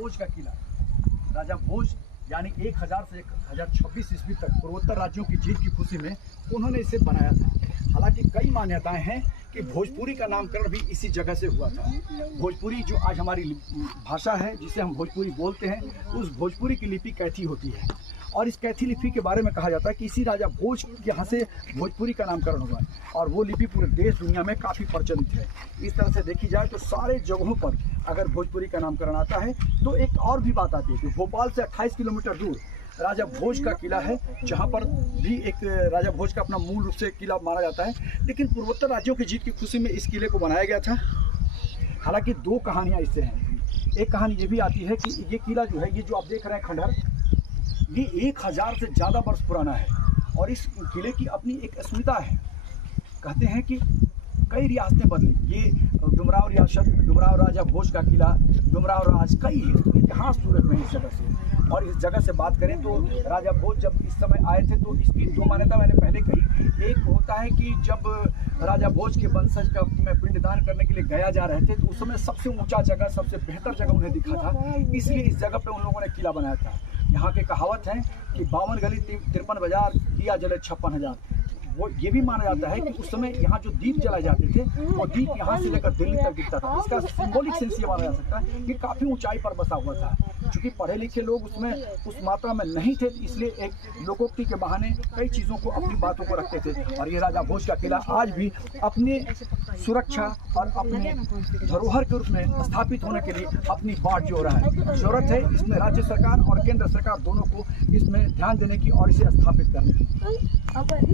भोज का किला। राजा भोज यानी 1000 से 1026 ईस्वी तक पूर्वोत्तर राज्यों की जीत की खुशी में उन्होंने इसे बनाया था। हालांकि कई मान्यताएं हैं कि भोजपुरी का नामकरण भी इसी जगह से हुआ था। भोजपुरी जो आज हमारी भाषा है, जिसे हम भोजपुरी बोलते हैं, उस भोजपुरी की लिपि कैथी होती है और इस कैथी लिपि के बारे में कहा जाता है कि इसी राजा भोज के यहाँ से भोजपुरी का नामकरण हुआ और वो लिपि पूरे देश दुनिया में काफ़ी प्रचलित है। इस तरह से देखी जाए तो सारे जगहों पर अगर भोजपुरी का नामकरण आता है तो एक और भी बात आती है कि भोपाल से 28 किलोमीटर दूर राजा भोज का किला है, जहाँ पर भी एक राजा भोज का अपना मूल रूप से किला माना जाता है। लेकिन पूर्वोत्तर राज्यों की जीत की खुशी में इस किले को बनाया गया था। हालांकि दो कहानियाँ इससे हैं। एक कहानी ये भी आती है कि ये किला जो है, ये जो आप देख रहे हैं खंडहर, ये 1000 से ज़्यादा वर्ष पुराना है और इस किले की अपनी एक अस्मिता है। कहते हैं कि कई रियासतें बदली, ये डुमराव रियासत, डुमराव राजा भोज का किला, डुमराव राज, कई इतिहास जुड़े हुए हैं इस जगह से। और इस जगह से बात करें तो राजा भोज जब इस समय आए थे तो इसकी दो मान्यता मैंने पहले कही। एक होता है कि जब राजा भोज के वंशज का में पिंडदान करने के लिए गया जा रहे थे तो उस समय सबसे ऊंचा जगह, सबसे बेहतर जगह उन्हें दिखा था, इसलिए इस जगह पे उन लोगों ने किला बनाया था। यहाँ की कहावत है कि 52 गली 53 बाजार, दिया जले 56,000। वो ये भी माना जाता है कि उस समय यहाँ जो दीप जलाए जाते थे वो दीप यहाँ से लेकर दिल्ली तक दिखता था। इसका सिंबॉलिक सेंस ये माना जा सकता है कि काफ़ी ऊंचाई पर बसा हुआ था। चूँकि पढ़े लिखे लोग उसमें उस मात्रा में नहीं थे, इसलिए एक लोकोक्ति के बहाने कई चीज़ों को, अपनी बातों को रखते थे। और ये राजा भोज का किला आज भी अपनी सुरक्षा और अपने धरोहर के रूप में स्थापित होने के लिए अपनी बाट जोड़ रहा है। जरूरत है इसमें राज्य सरकार और केंद्र सरकार दोनों को इसमें ध्यान देने की और इसे स्थापित करने की।